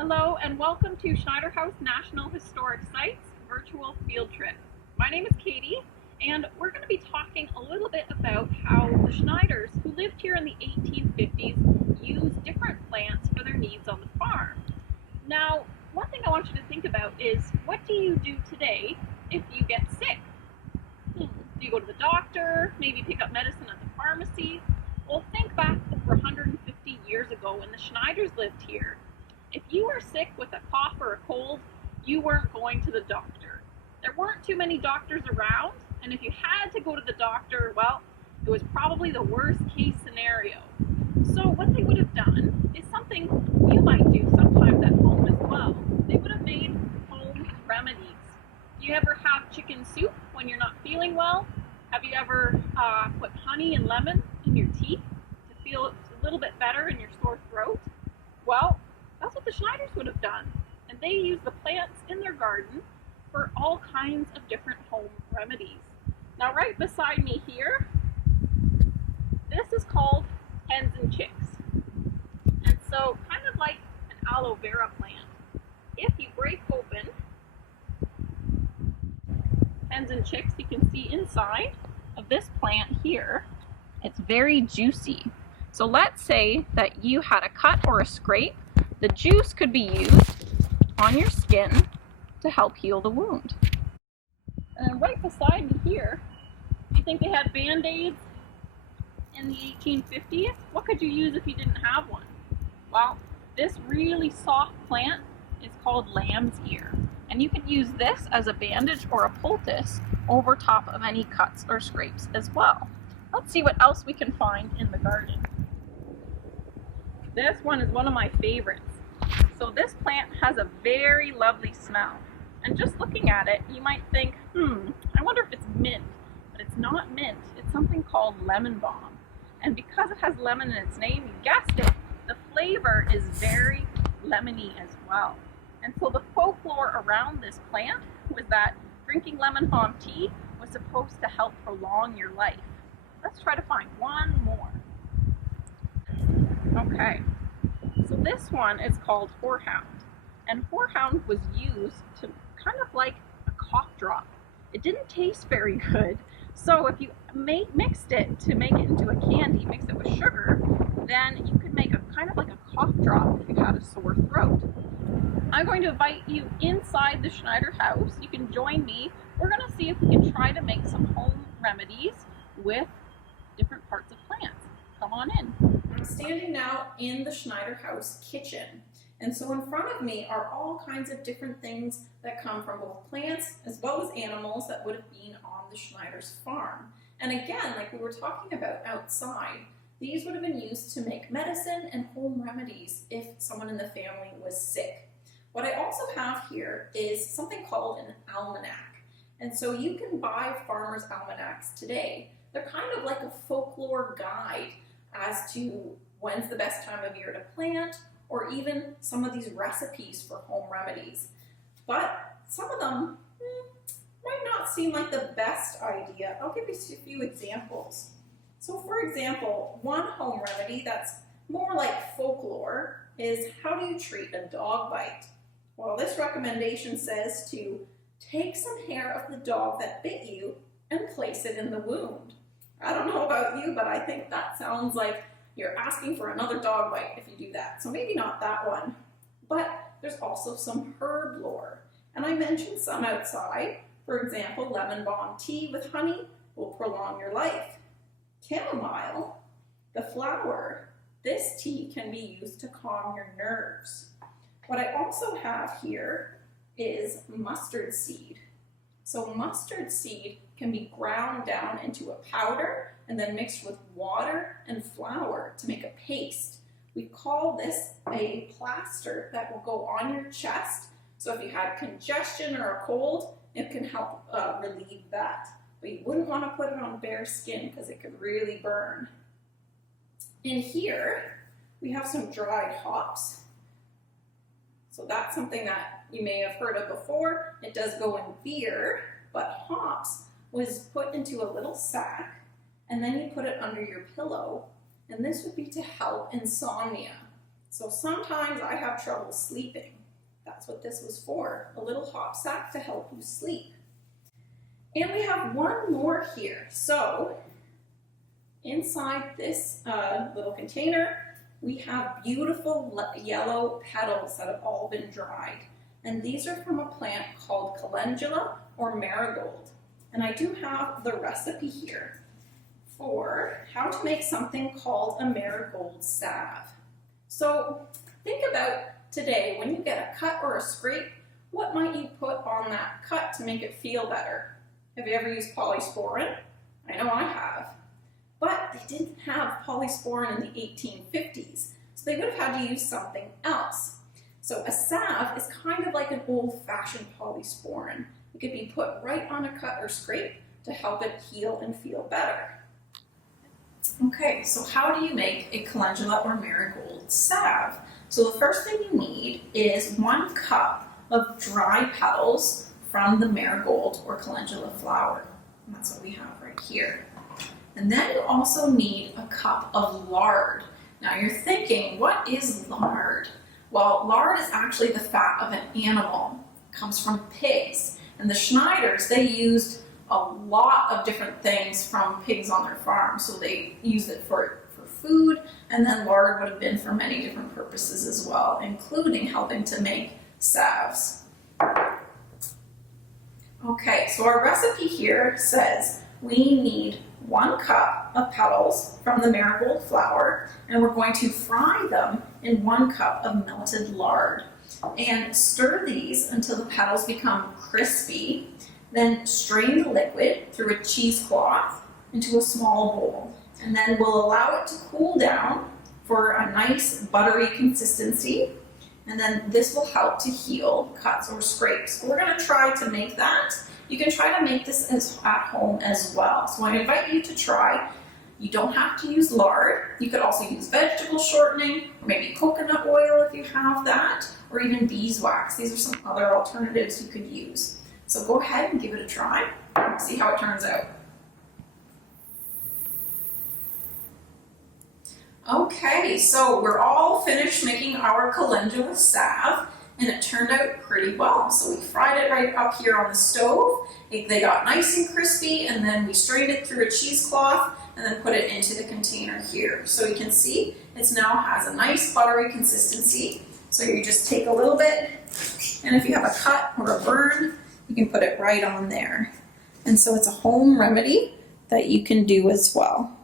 Hello and welcome to Schneider House National Historic Sites virtual field trip. My name is Katie and we're going to be talking a little bit about how the Schneiders who lived here in the 1850s used different plants for their needs on the farm. Now, one thing I want you to think about is, what do you do today if you get sick? Do you go to the doctor, maybe pick up medicine at the pharmacy? Well, think back over 150 years ago when the Schneiders lived here. If you were sick with a cough or a cold, you weren't going to the doctor. There weren't too many doctors around, and if you had to go to the doctor, well, it was probably the worst case scenario. So what they would have done is something you might do sometimes at home as well. They would have made home remedies. Do you ever have chicken soup when you're not feeling well? Have you ever put honey and lemon in your tea to feel a little bit better in your sore throat? Well, that's what the Schneiders would have done. And they used the plants in their garden for all kinds of different home remedies. Now, right beside me here, this is called hens and chicks. And so, kind of like an aloe vera plant, if you break open hens and chicks, you can see inside of this plant here, it's very juicy. So let's say that you had a cut or a scrape. The juice could be used on your skin to help heal the wound. And right beside me here, do you think they had Band-Aids in the 1850s? What could you use if you didn't have one? Well, this really soft plant is called lamb's ear. And you could use this as a bandage or a poultice over top of any cuts or scrapes as well. Let's see what else we can find in the garden. This one is one of my favorites. So this plant has a very lovely smell. And just looking at it, you might think, I wonder if it's mint. But it's not mint. It's something called lemon balm. And because it has lemon in its name, you guessed it, the flavor is very lemony as well. And so the folklore around this plant was that drinking lemon balm tea was supposed to help prolong your life. Let's try to find one more. Okay, so this one is called horehound. And horehound was used to kind of like a cough drop. It didn't taste very good. So if you mixed it to make it into a candy, mix it with sugar, then you could make a kind of like a cough drop if you had a sore throat. I'm going to invite you inside the Schneider house. You can join me. We're going to see if we can try to make some home remedies with different parts of plants. Come on in. I'm standing now in the Schneider house kitchen. And so in front of me are all kinds of different things that come from both plants as well as animals that would have been on the Schneider's farm. And again, like we were talking about outside, these would have been used to make medicine and home remedies if someone in the family was sick. What I also have here is something called an almanac. And so you can buy farmers' almanacs today. They're kind of like a folklore guide as to when's the best time of year to plant, or even some of these recipes for home remedies. But some of them might not seem like the best idea. I'll give you a few examples. So for example, one home remedy that's more like folklore is, how do you treat a dog bite? Well, this recommendation says to take some hair of the dog that bit you and place it in the wound. I don't know about you, but I think that sounds like you're asking for another dog bite if you do that. So maybe not that one. But there's also some herb lore. And I mentioned some outside. For example, lemon balm tea with honey will prolong your life. Chamomile, the flower, this tea can be used to calm your nerves. What I also have here is mustard seed. So mustard seed can be ground down into a powder and then mixed with water and flour to make a paste. We call this a plaster that will go on your chest. So if you had congestion or a cold, it can help relieve that. But you wouldn't want to put it on bare skin because it could really burn. In here, we have some dried hops. So that's something that you may have heard of before. It does go in beer, but hops was put into a little sack, and then you put it under your pillow, and this would be to help insomnia. So sometimes I have trouble sleeping. That's what this was for, a little hop sack to help you sleep. And we have one more here. So inside this little container, we have beautiful yellow petals that have all been dried. And these are from a plant called Calendula or marigold. And I do have the recipe here for how to make something called a marigold salve. So think about today, when you get a cut or a scrape, what might you put on that cut to make it feel better? Have you ever used polysporin? I know I have. But they didn't have polysporin in the 1850s, so they would have had to use something else. So a salve is kind of like an old-fashioned polysporin. It could be put right on a cut or scrape to help it heal and feel better. Okay, so how do you make a calendula or marigold salve? So the first thing you need is 1 cup of dry petals from the marigold or calendula flower. And that's what we have right here. And then you also need a cup of lard. Now you're thinking, what is lard? Well, lard is actually the fat of an animal. It comes from pigs. And the Schneiders, they used a lot of different things from pigs on their farm. So they used it for food, and then lard would have been for many different purposes as well, including helping to make salves. Okay, so our recipe here says we need 1 cup of petals from the marigold flower, and we're going to fry them in 1 cup of melted lard. And stir these until the petals become crispy. Then strain the liquid through a cheesecloth into a small bowl. And then we'll allow it to cool down for a nice buttery consistency. And then this will help to heal cuts or scrapes. We're going to try to make that. You can try to make this at home as well. So I invite you to try. You don't have to use lard. You could also use vegetable shortening, or maybe coconut oil if you have that, or even beeswax. These are some other alternatives you could use. So go ahead and give it a try. See how it turns out. Okay, so we're all finished making our calendula salve, and it turned out pretty well. So we fried it right up here on the stove. They got nice and crispy, and then we strained it through a cheesecloth and then put it into the container here. So you can see it now has a nice buttery consistency. So you just take a little bit, and if you have a cut or a burn, you can put it right on there. And so it's a home remedy that you can do as well.